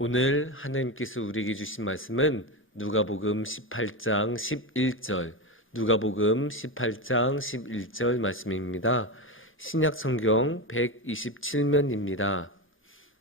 오늘 하나님께서 우리에게 주신 말씀은 누가복음 18장 11절, 누가복음 18장 11절 말씀입니다. 신약 성경 127면입니다.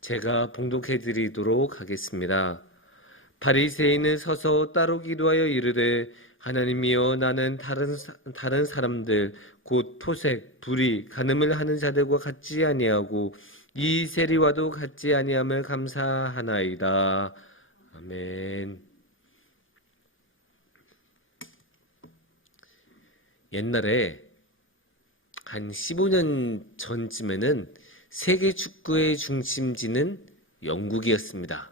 제가 봉독해 드리도록 하겠습니다. 바리새인은 서서 따로 기도하여 이르되 하나님이여 나는 다른 사람들 곧 토색, 불의, 간음을 하는 자들과 같지 아니하고 이 세리와도 같지 아니함을 감사하나이다. 아멘. 옛날에 한 15년 전쯤에는 세계 축구의 중심지는 영국이었습니다.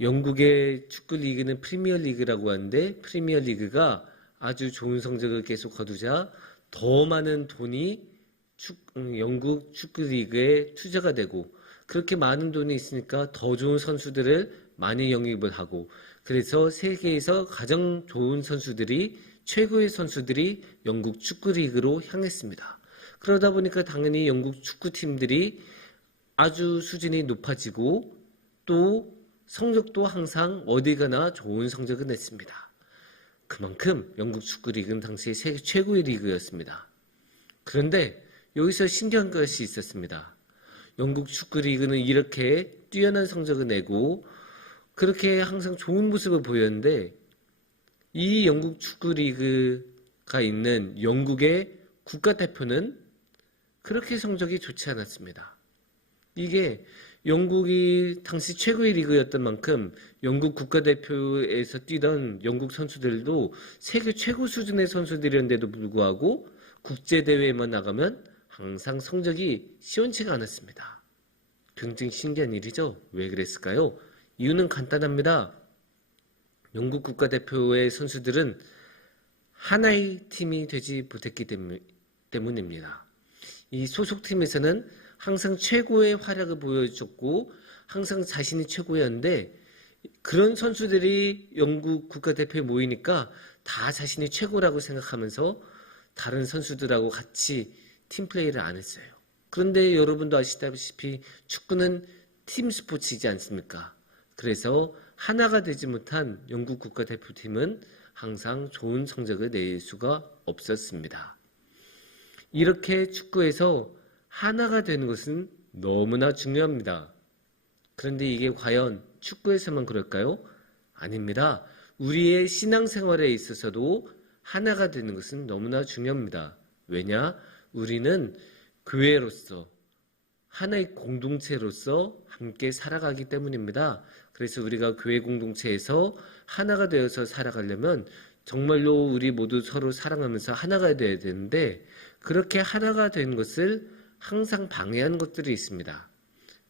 영국의 축구 리그는 프리미어 리그라고 하는데 프리미어 리그가 아주 좋은 성적을 계속 거두자 더 많은 돈이 영국 축구 리그에 투자가 되고 그렇게 많은 돈이 있으니까 더 좋은 선수들을 많이 영입을 하고 그래서 세계에서 가장 좋은 선수들이 최고의 선수들이 영국 축구 리그로 향했습니다. 그러다 보니까 당연히 영국 축구팀들이 아주 수준이 높아지고 또 성적도 항상 어디 가나 좋은 성적을 냈습니다. 그만큼 영국 축구 리그는 당시 세계 최고의 리그였습니다. 그런데 여기서 신기한 것이 있었습니다. 영국 축구 리그는 이렇게 뛰어난 성적을 내고 그렇게 항상 좋은 모습을 보였는데 이 영국 축구 리그가 있는 영국의 국가대표는 그렇게 성적이 좋지 않았습니다. 이게 영국이 당시 최고의 리그였던 만큼 영국 국가대표에서 뛰던 영국 선수들도 세계 최고 수준의 선수들이었는데도 불구하고 국제대회에만 나가면 항상 성적이 시원치가 않았습니다. 굉장히 신기한 일이죠. 왜 그랬을까요? 이유는 간단합니다. 영국 국가대표의 선수들은 하나의 팀이 되지 못했기 때문입니다. 이 소속팀에서는 항상 최고의 활약을 보여줬고 항상 자신이 최고였는데 그런 선수들이 영국 국가대표에 모이니까 다 자신이 최고라고 생각하면서 다른 선수들하고 같이 팀플레이를 안 했어요. 그런데 여러분도 아시다시피 축구는 팀 스포츠이지 않습니까? 그래서 하나가 되지 못한 영국 국가대표팀은 항상 좋은 성적을 낼 수가 없었습니다. 이렇게 축구에서 하나가 되는 것은 너무나 중요합니다. 그런데 이게 과연 축구에서만 그럴까요? 아닙니다. 우리의 신앙생활에 있어서도 하나가 되는 것은 너무나 중요합니다. 왜냐? 우리는 교회로서 하나의 공동체로서 함께 살아가기 때문입니다. 그래서 우리가 교회 공동체에서 하나가 되어서 살아가려면 정말로 우리 모두 서로 사랑하면서 하나가 되어야 되는데 그렇게 하나가 된 것을 항상 방해하는 것들이 있습니다.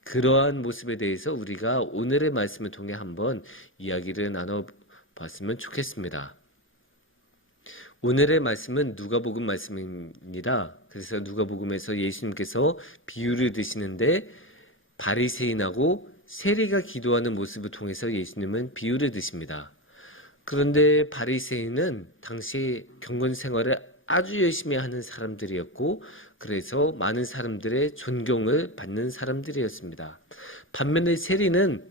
그러한 모습에 대해서 우리가 오늘의 말씀을 통해 한번 이야기를 나눠봤으면 좋겠습니다. 오늘의 말씀은 누가복음 말씀입니다. 그래서 누가복음에서 예수님께서 비유를 드시는데 바리새인하고 세리가 기도하는 모습을 통해서 예수님은 비유를 드십니다. 그런데 바리새인은 당시 경건 생활을 아주 열심히 하는 사람들이었고 그래서 많은 사람들의 존경을 받는 사람들이었습니다. 반면에 세리는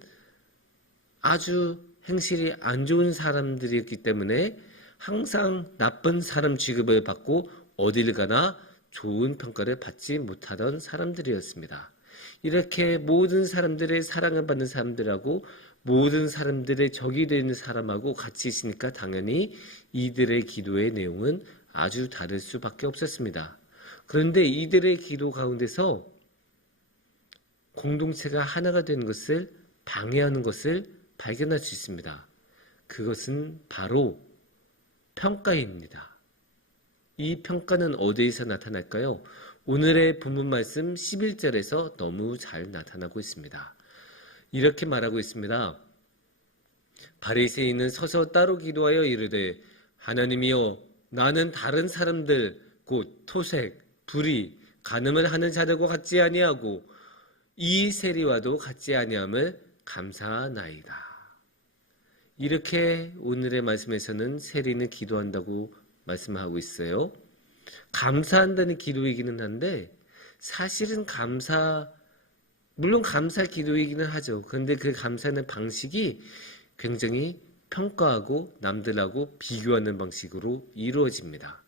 아주 행실이 안 좋은 사람들이었기 때문에 항상 나쁜 사람 취급을 받고 어딜 가나 좋은 평가를 받지 못하던 사람들이었습니다. 이렇게 모든 사람들의 사랑을 받는 사람들하고 모든 사람들의 적이 되는 사람하고 같이 있으니까 당연히 이들의 기도의 내용은 아주 다를 수밖에 없었습니다. 그런데 이들의 기도 가운데서 공동체가 하나가 되는 것을 방해하는 것을 발견할 수 있습니다. 그것은 바로 평가입니다. 이 평가는 어디에서 나타날까요? 오늘의 본문 말씀 11절에서 너무 잘 나타나고 있습니다. 이렇게 말하고 있습니다. 바리새인은 서서 따로 기도하여 이르되 하나님이여 나는 다른 사람들 곧 토색, 불의, 간음을 하는 자들과 같지 아니하고 이 세리와도 같지 아니함을 감사하나이다. 이렇게 오늘의 말씀에서는 세리는 기도한다고 말씀하고 있어요. 감사한다는 기도이기는 한데 사실은 감사 물론 감사 기도이기는 하죠. 그런데 그 감사하는 방식이 굉장히 평가하고 남들하고 비교하는 방식으로 이루어집니다.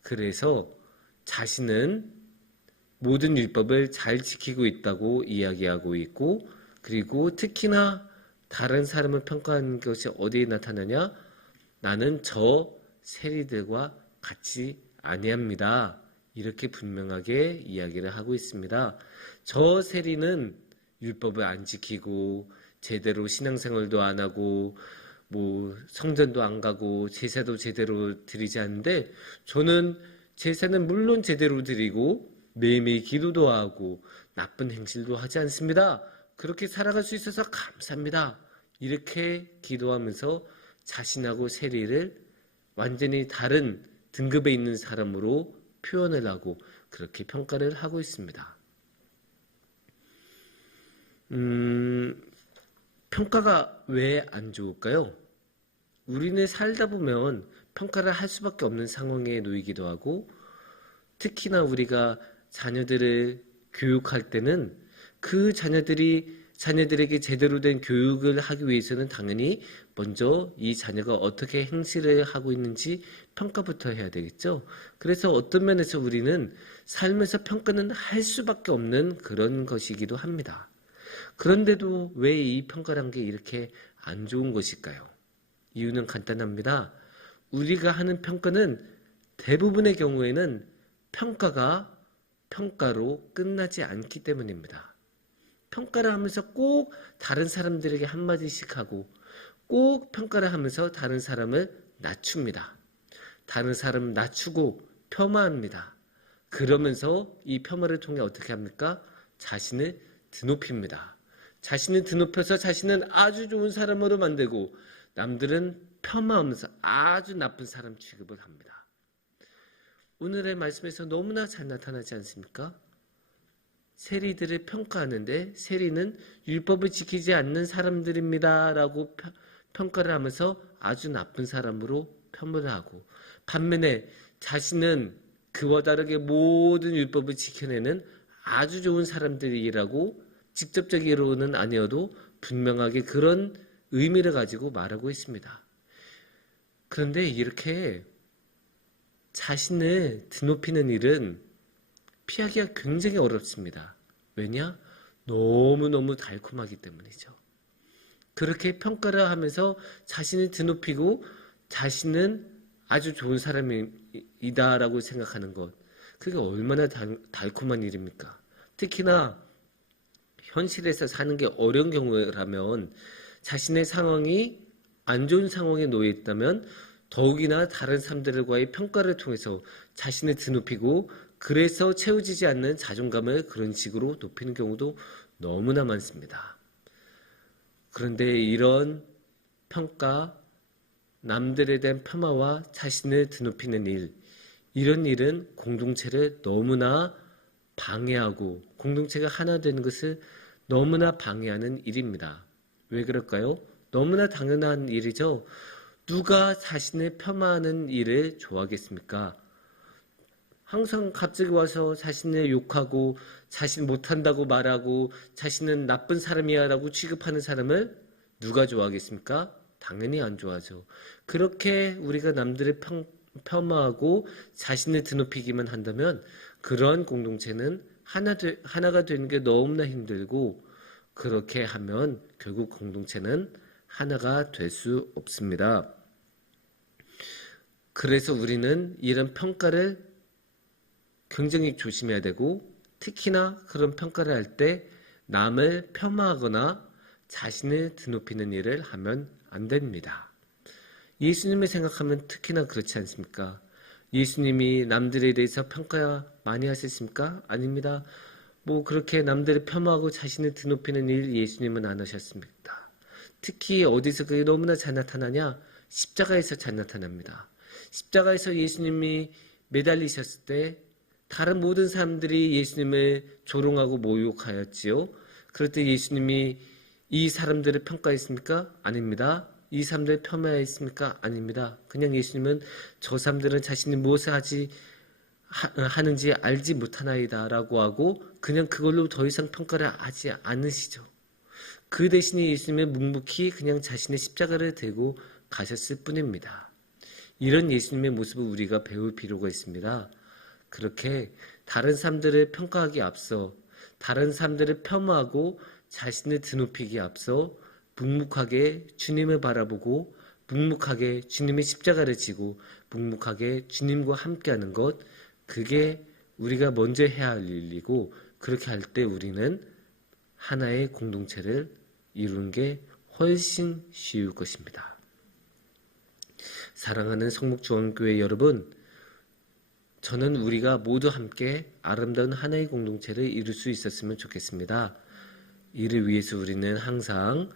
그래서 자신은 모든 율법을 잘 지키고 있다고 이야기하고 있고, 그리고 특히나 다른 사람을 평가하는 것이 어디에 나타나냐? 나는 저 세리들과 같이 아니합니다. 이렇게 분명하게 이야기를 하고 있습니다. 저 세리는 율법을 안 지키고 제대로 신앙생활도 안 하고 성전도 안 가고 제사도 제대로 드리지 않는데, 저는 제사는 물론 제대로 드리고 매일매일 기도도 하고 나쁜 행실도 하지 않습니다. 그렇게 살아갈 수 있어서 감사합니다. 이렇게 기도하면서 자신하고 세리를 완전히 다른 등급에 있는 사람으로 표현을 하고 그렇게 평가를 하고 있습니다. 평가가 왜 안 좋을까요? 우리는 살다 보면 평가를 할 수밖에 없는 상황에 놓이기도 하고, 특히나 우리가 자녀들을 교육할 때는 그 자녀들에게 제대로 된 교육을 하기 위해서는 당연히 먼저 이 자녀가 어떻게 행실을 하고 있는지 평가부터 해야 되겠죠. 그래서 어떤 면에서 우리는 삶에서 평가는 할 수밖에 없는 그런 것이기도 합니다. 그런데도 왜 이 평가란 게 이렇게 안 좋은 것일까요? 이유는 간단합니다. 우리가 하는 평가는 대부분의 경우에는 평가가 평가로 끝나지 않기 때문입니다. 평가를 하면서 꼭 다른 사람들에게 한마디씩 하고, 꼭 평가를 하면서 다른 사람을 낮춥니다. 다른 사람을 낮추고 폄하합니다. 그러면서 이 폄하를 통해 어떻게 합니까? 자신을 드높입니다. 자신을 드높여서 자신은 아주 좋은 사람으로 만들고, 남들은 폄하하면서 아주 나쁜 사람 취급을 합니다. 오늘의 말씀에서 너무나 잘 나타나지 않습니까? 세리들을 평가하는데, 세리는 율법을 지키지 않는 사람들입니다 라고 평가를 하면서 아주 나쁜 사람으로 폄하를 하고, 반면에 자신은 그와 다르게 모든 율법을 지켜내는 아주 좋은 사람들이라고 직접적으로는 아니어도 분명하게 그런 의미를 가지고 말하고 있습니다. 그런데 이렇게 자신을 드높이는 일은 피하기가 굉장히 어렵습니다. 왜냐? 너무너무 달콤하기 때문이죠. 그렇게 평가를 하면서 자신을 드높이고 자신은 아주 좋은 사람이다라고 생각하는 것, 그게 얼마나 달콤한 일입니까? 특히나 현실에서 사는 게 어려운 경우라면, 자신의 상황이 안 좋은 상황에 놓여 있다면 더욱이나 다른 사람들과의 평가를 통해서 자신을 드높이고, 그래서 채워지지 않는 자존감을 그런 식으로 높이는 경우도 너무나 많습니다. 그런데 이런 평가, 남들에 대한 폄하와 자신을 드높이는 일, 이런 일은 공동체를 너무나 방해하고 공동체가 하나 되는 것을 너무나 방해하는 일입니다. 왜 그럴까요? 너무나 당연한 일이죠. 누가 자신을 폄하하는 일을 좋아하겠습니까? 항상 갑자기 와서 자신을 욕하고 자신 못한다고 말하고 자신은 나쁜 사람이야 라고 취급하는 사람을 누가 좋아하겠습니까? 당연히 안 좋아하죠. 그렇게 우리가 남들을 폄하하고 자신을 드높이기만 한다면 그러한 공동체는 하나가 되는 게 너무나 힘들고, 그렇게 하면 결국 공동체는 하나가 될 수 없습니다. 그래서 우리는 이런 평가를 굉장히 조심해야 되고, 특히나 그런 평가를 할 때 남을 폄하하거나 자신을 드높이는 일을 하면 안 됩니다. 예수님을 생각하면 특히나 그렇지 않습니까? 예수님이 남들에 대해서 평가 많이 하셨습니까? 아닙니다. 그렇게 남들을 폄하하고 자신을 드높이는 일 예수님은 안 하셨습니다. 특히 어디서 그게 너무나 잘 나타나냐? 십자가에서 잘 나타납니다. 십자가에서 예수님이 매달리셨을 때 다른 모든 사람들이 예수님을 조롱하고 모욕하였지요. 그럴 때 예수님이 이 사람들을 평가했습니까? 아닙니다. 이 사람들을 폄하했습니까? 아닙니다. 그냥 예수님은 저 사람들은 자신이 무엇을 하지 하는지 알지 못하나이다라고 하고 그냥 그걸로 더 이상 평가를 하지 않으시죠. 그 대신에 예수님은 묵묵히 그냥 자신의 십자가를 들고 가셨을 뿐입니다. 이런 예수님의 모습을 우리가 배울 필요가 있습니다. 그렇게 다른 사람들을 평가하기 앞서, 다른 사람들을 폄하하고 자신을 드높이기 앞서 묵묵하게 주님을 바라보고 묵묵하게 주님의 십자가를 지고 묵묵하게 주님과 함께하는 것, 그게 우리가 먼저 해야 할 일이고, 그렇게 할 때 우리는 하나의 공동체를 이루는 게 훨씬 쉬울 것입니다. 사랑하는 성목중앙교회 여러분, 저는 우리가 모두 함께 아름다운 하나의 공동체를 이룰 수 있었으면 좋겠습니다. 이를 위해서 우리는 항상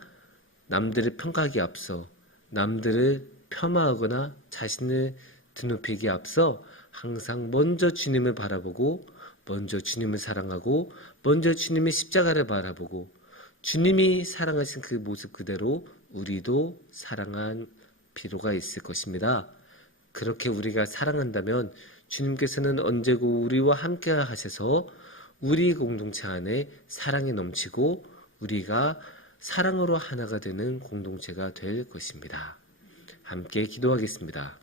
남들을 평가하기 앞서, 남들을 폄하하거나 자신을 드높이기 앞서 항상 먼저 주님을 바라보고, 먼저 주님을 사랑하고, 먼저 주님의 십자가를 바라보고, 주님이 사랑하신 그 모습 그대로 우리도 사랑한 필요가 있을 것입니다. 그렇게 우리가 사랑한다면 주님께서는 언제고 우리와 함께 하셔서 우리 공동체 안에 사랑이 넘치고 우리가 사랑으로 하나가 되는 공동체가 될 것입니다. 함께 기도하겠습니다.